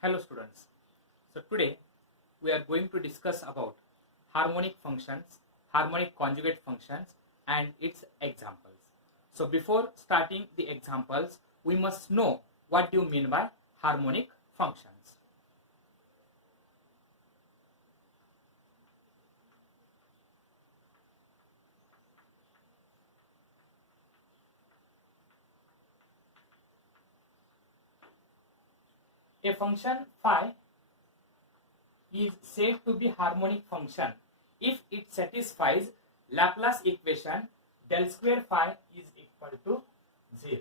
Hello students. So today we are going to discuss about harmonic functions, harmonic conjugate functions and its examples. So before starting the examples, we must know what do you mean by harmonic functions. A function phi is said to be harmonic function if it satisfies Laplace equation del square phi is equal to 0.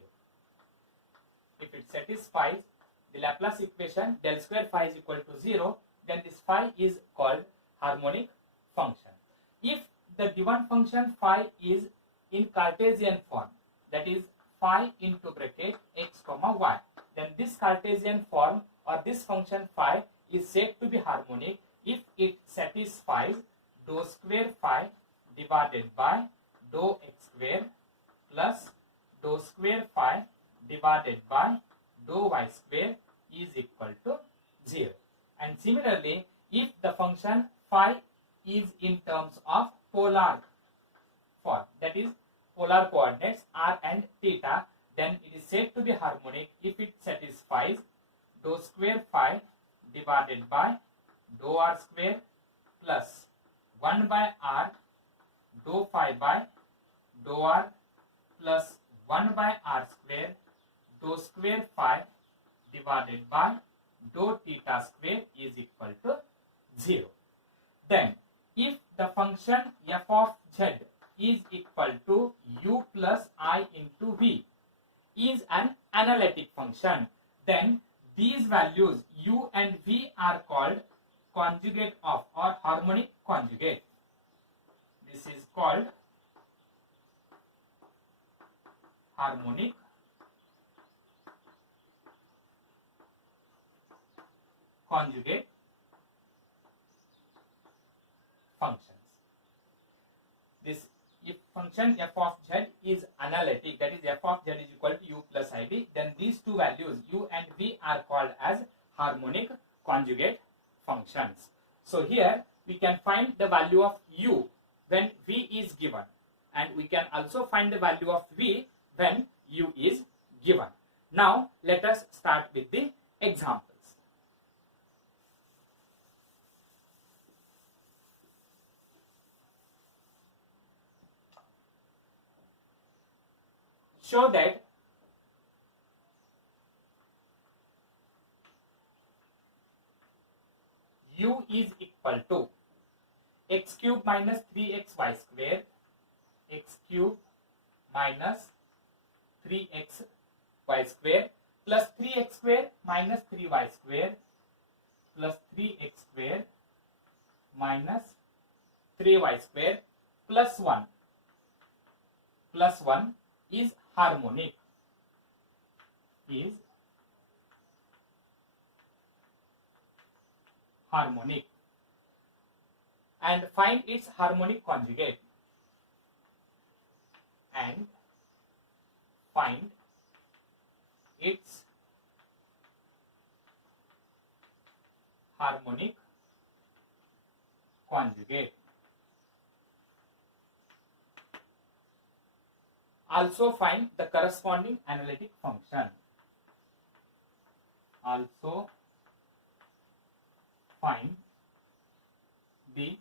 If it satisfies the Laplace equation del square phi is equal to 0, then this phi is called harmonic function. If the given function phi is in Cartesian form, that is phi into bracket x comma y, then this Cartesian form or this function phi is said to be harmonic if it satisfies dou square phi divided by dou x square plus dou square phi divided by dou y square is equal to 0. And similarly, if the function phi is in terms of polar form, that is polar coordinates r and theta, then it is said to be harmonic if it satisfies dou square phi divided by dou r square plus 1 by r dou phi by dou r plus 1 by r square dou square phi divided by dou theta square is equal to 0. Then if the function f of z is equal to u plus I into v is an analytic function, then these values u and v are called conjugate of or harmonic conjugate. This is called harmonic conjugate functions. This if function f of z is analytic, that is f of z is equal to u plus iv, then these two values u and v are called as harmonic conjugate functions. So here we can find the value of u when v is given, and we can also find the value of v when u is given. Now let us start with the examples. Show that u is equal to x cube minus 3xy square, x cube minus 3xy square plus 3x square minus 3y square plus 3x square minus 3y square plus 1 is harmonic, and find its harmonic conjugate, Also find the corresponding analytic function. Also find the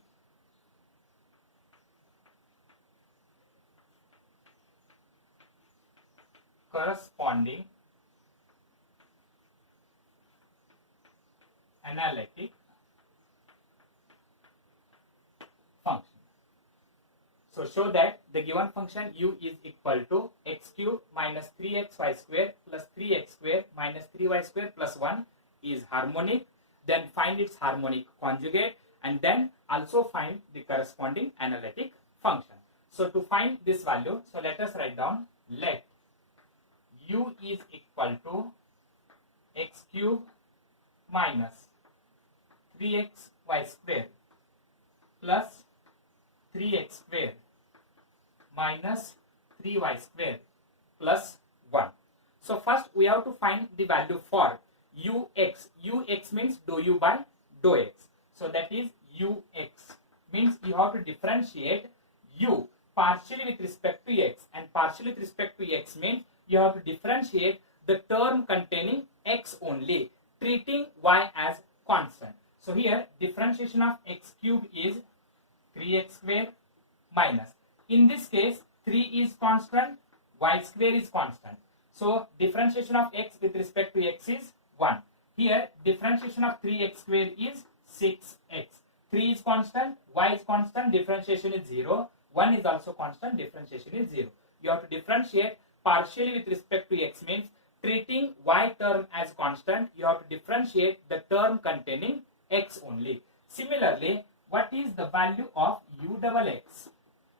corresponding analytic function. So show that the given function u is equal to x cube minus 3xy square plus 3x square minus 3y square plus 1 is harmonic. Then find its harmonic conjugate and then also find the corresponding analytic function. So to find this value, so let us write down, let u is equal to x cube minus 3xy square plus 3x square minus 3y square plus 1. So first we have to find the value for ux. Ux means dou u by dou x. So that is ux. Means you have to differentiate u partially with respect to x, and partially with respect to x means you have to differentiate the term containing x only, treating y as constant. So here differentiation of x cube is 3x square minus, in this case 3 is constant, y square is constant. So differentiation of x with respect to x is 1. Here differentiation of 3x square is 6x. 3 is constant, y is constant, differentiation is 0. 1 is also constant, differentiation is 0. You have to differentiate partially with respect to x means treating y term as constant, you have to differentiate the term containing x only. Similarly, what is the value of u double x?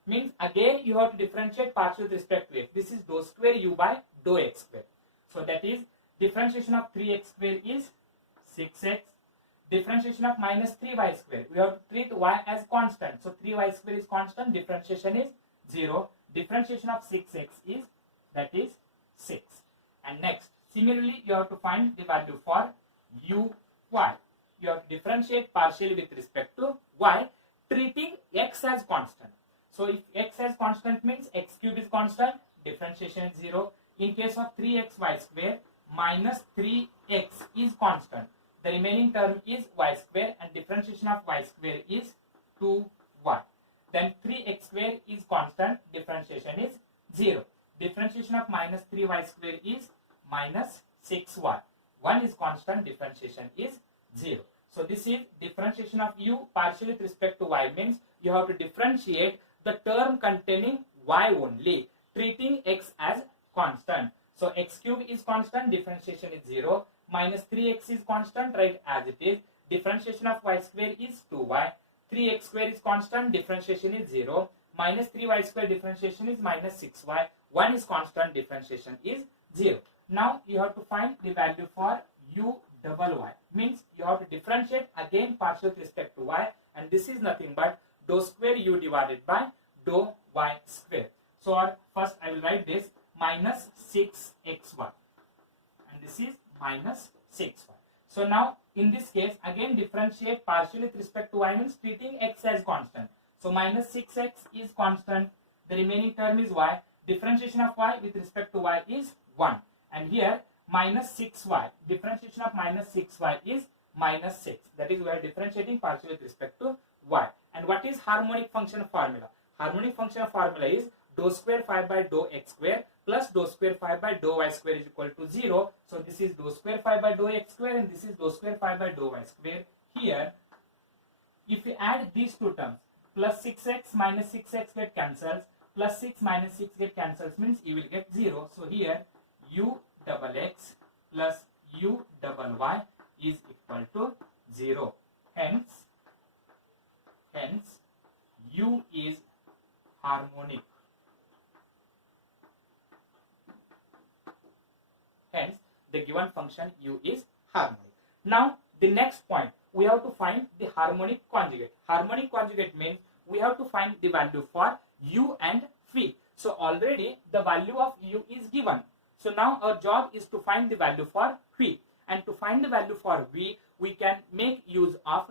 Means again you have to differentiate partially with respect to x. This is dou square u by dou x square. So that is differentiation of 3x square is 6x. Differentiation of minus 3y square, we have to treat y as constant. So 3y square is constant, differentiation is 0. Differentiation of 6x is, that is 6. And next, similarly you have to find the value for uy. You have to differentiate partially with respect to y, treating x as constant. So if x as constant means x cube is constant, differentiation is 0. In case of 3xy square, minus 3x is constant. The remaining term is y square, and differentiation of y square is 2y. Then 3x square is constant, differentiation is 0. Differentiation of minus 3y square is minus 6y. 1 is constant, differentiation is 0. So this is differentiation of u partially with respect to y, means you have to differentiate the term containing y only, treating x as constant. So x cube is constant, differentiation is 0. Minus 3x is constant, right as it is. Differentiation of y square is 2y. 3x square is constant, differentiation is 0. Minus 3y square, differentiation is minus 6y. 1 is constant, differentiation is 0. Now you have to find the value for u double y. Means you have to differentiate again partial with respect to y, and this is nothing but dou square u divided by dou y square. So first I will write this minus 6xy, and this is minus 6y. So now in this case again differentiate partially with respect to y, means treating x as constant. So minus 6x is constant, the remaining term is y. Differentiation of y with respect to y is 1, and here minus 6y, differentiation of minus 6y is minus 6. That is, we are differentiating partially with respect to y. And what is harmonic function formula? Harmonic function formula is dou square phi by dou x square plus dou square phi by dou y square is equal to 0. So this is dou square phi by dou x square, and this is dou square phi by dou y square. Here, if you add these two terms, plus 6x minus 6x get cancels, plus 6 minus 6 get cancels, means you will get 0. So here u double x plus u double y is equal to 0. Hence u is harmonic. Hence the given function u is harmonic. Now the next point, we have to find the harmonic conjugate. Harmonic conjugate means we have to find the value for u and phi. So already the value of u is given. So now our job is to find the value for phi. And to find the value for v, we can make use of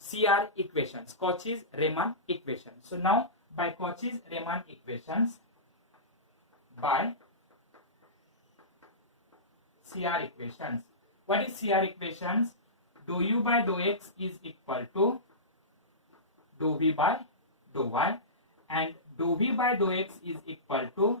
CR equations, Cauchy-Riemann equation. So now by Cauchy-Riemann equations, by CR equations. What is CR equations? Dou u by dou x is equal to dou v by dou y, and dou v by dou x is equal to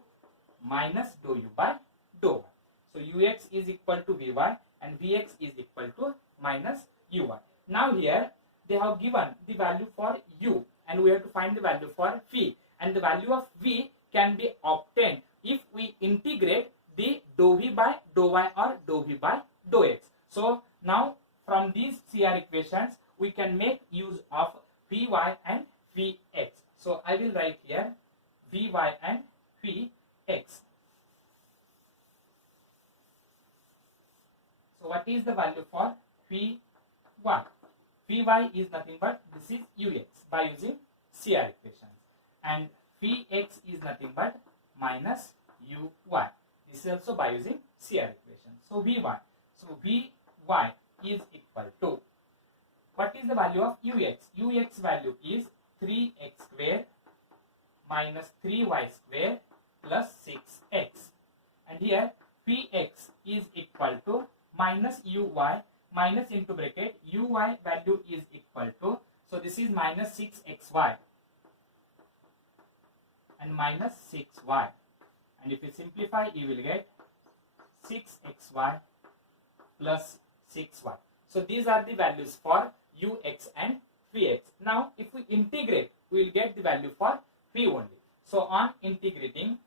minus dou u by dou y. So ux is equal to vy and vx is equal to minus uy. Now here they have given the value for u, and we have to find the value for phi, and the value of v can be obtained if we integrate the dou v by dou y or dou v by dou x. So now from these CR equations we can make use of vy and vx. So I will write here vy and vx. So what is the value for vy? Vy is nothing but this is ux by using CR equations, and vx is nothing but minus uy. This is also by using CR equation. So vy. So vy y is equal to, what is the value of ux? Ux value is 3x square minus 3y square plus 6x. And here px is equal to minus uy, minus into bracket, uy value is equal to, so this is minus 6xy and minus 6y. And if you simplify, you will get 6xy plus 6y. So these are the values for ux and px. Now if we integrate, we will get the value for p only. So on integrating,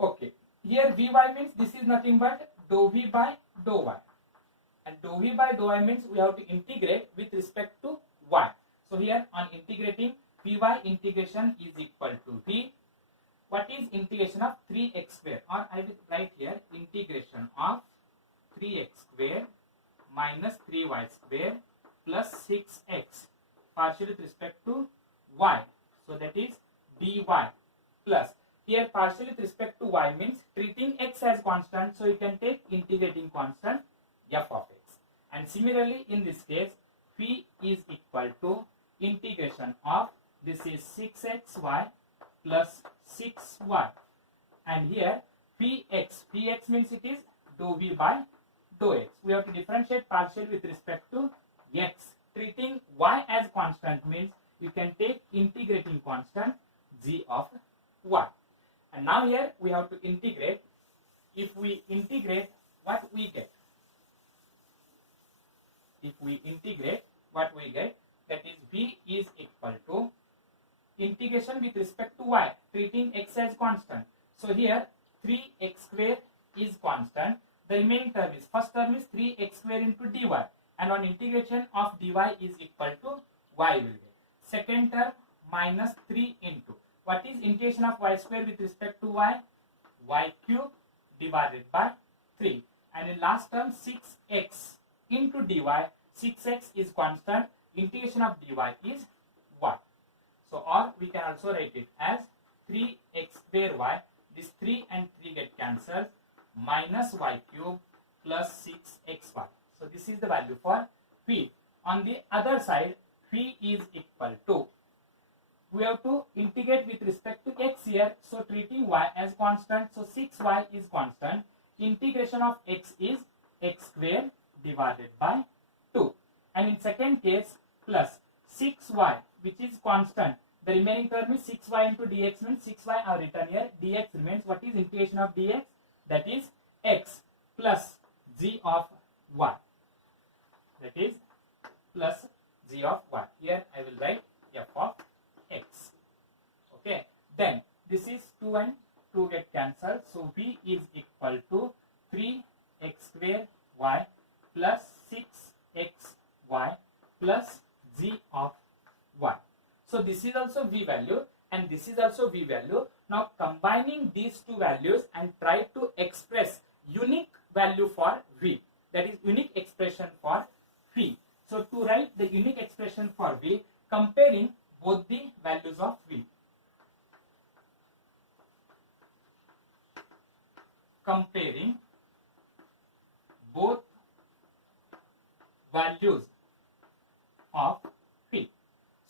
okay, here vy means this is nothing but dou v by dou y, and dou v by dou y means we have to integrate with respect to y. So here on integrating, vy integration is equal to v. What is integration of 3x square, or I will write here integration of 3x square minus 3y square plus 6x partially with respect to y. So that is dy plus, here partially with respect to y means treating x as constant, so you can take integrating constant f of x. And similarly in this case, phi is equal to integration of, this is 6xy plus 6y, and here px means it is dou v by dou x. We have to differentiate partially with respect to x. Treating y as constant means you can take integrating constant g of y. And now here we have to integrate. If we integrate, what we get? If we integrate, what we get? That is v is equal to integration with respect to y, treating x as constant. So here 3x square is constant. The remaining term is, first term is 3x square into dy, and on integration of dy is equal to y will get. Second term minus 3 into, what is integration of y square with respect to y? Y cube divided by 3. And in last term 6x into dy, 6x is constant, integration of dy is y. So or we can also write it as 3x square y, this 3 and 3 get cancelled, minus y cube plus 6xy. So this is the value for phi. On the other side, phi is equal to, we have to integrate with respect to x here, so treating y as constant, so 6y is constant, integration of x is x square divided by 2. And in second case, plus 6y which is constant, the remaining term is 6y into dx means 6y are written here, dx remains. What is integration of dx? That is x plus g of y, that is plus g of y. Here I will write f of x. Okay, then this is 2 and 2 get cancelled, so v is equal to 3x square y plus 6xy plus g of y. So this is also v value and this is also v value. Now combining these two values and try to express unique value for v, that is unique expression for v. So to write the unique expression for v, comparing both the values of v. Comparing both values of v.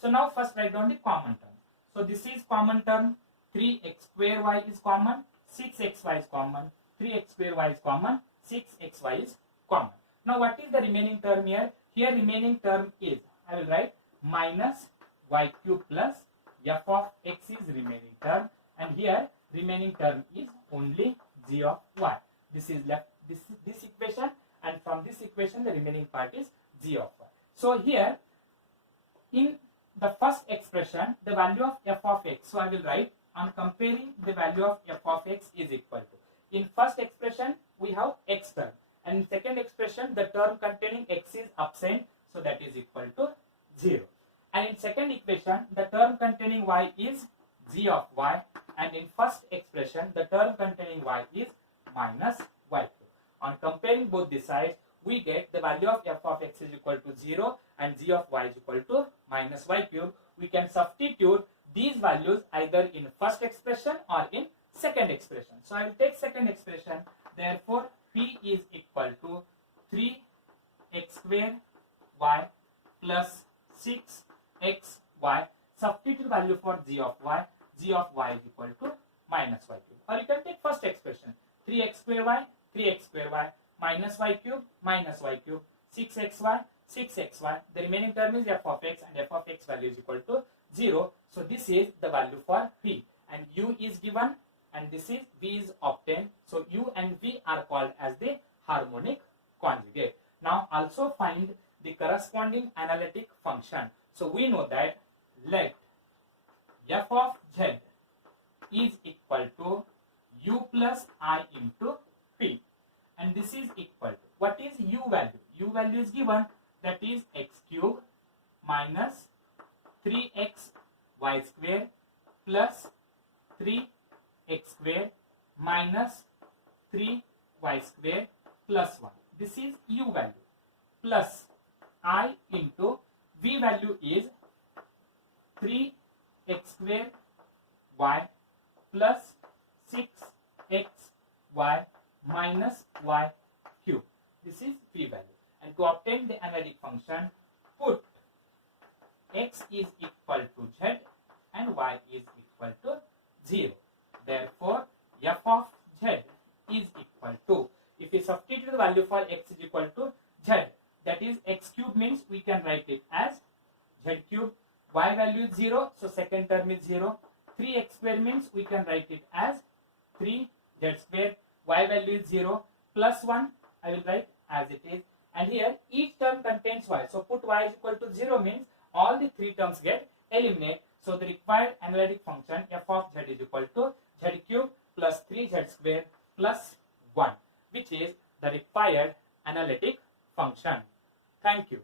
So now first write down the common term. So this is common term, 3x square y is common, 6xy is common, 3x square y is common, 6xy is common. Now what is the remaining term here? Here remaining term is, I will write minus y cube plus f of x is remaining term, and here remaining term is only g of y. This is left, this equation, and from this equation the remaining part is g of y. So here in the first expression, the value of f of x, so I will write on comparing the value of f of x is equal to, in first expression we have x term, and in second expression the term containing x is absent, so that is equal to 0. And in second equation the term containing y is g of y, and in first expression the term containing y is minus y cube. On comparing both the sides, we get the value of f of x is equal to 0 and g of y is equal to minus y cube. We can substitute these values either in first expression or in second expression. So I will take second expression. Therefore, P is equal to 3x square y plus 6xy. Substitute value for g of y. G of y is equal to minus y cube. Or you can take first expression. 3x square y minus y cube, 6xy, 6xy. The remaining term is f of x, and f of x value is equal to 0. So this is the value for P, and u is given, and this is v is obtained. So u and v are called as the harmonic conjugate. Now also find the corresponding analytic function. So we know that let f of z is equal to u plus I into P, and this is equal to, what is u value? U value is given, that is x cube minus 3x y square plus 3x square minus 3y square plus 1. This is u value, plus I into v value is 3x square y plus 6xy minus y cube. This is v value. And to obtain the analytic function, put x is equal to z and y is equal to 0. Therefore, f of z is equal to, if we substitute the value for x is equal to z, that is x cube means we can write it as z cube, y value is 0, so second term is 0. 3x square means we can write it as 3z square, y value is 0, plus 1 I will write as it is, and here each term contains y, so put y is equal to 0 means all the three terms get eliminated. So the required analytic function f of z is equal to z cube plus 3z square plus 1, which is the required analytic function. Thank you.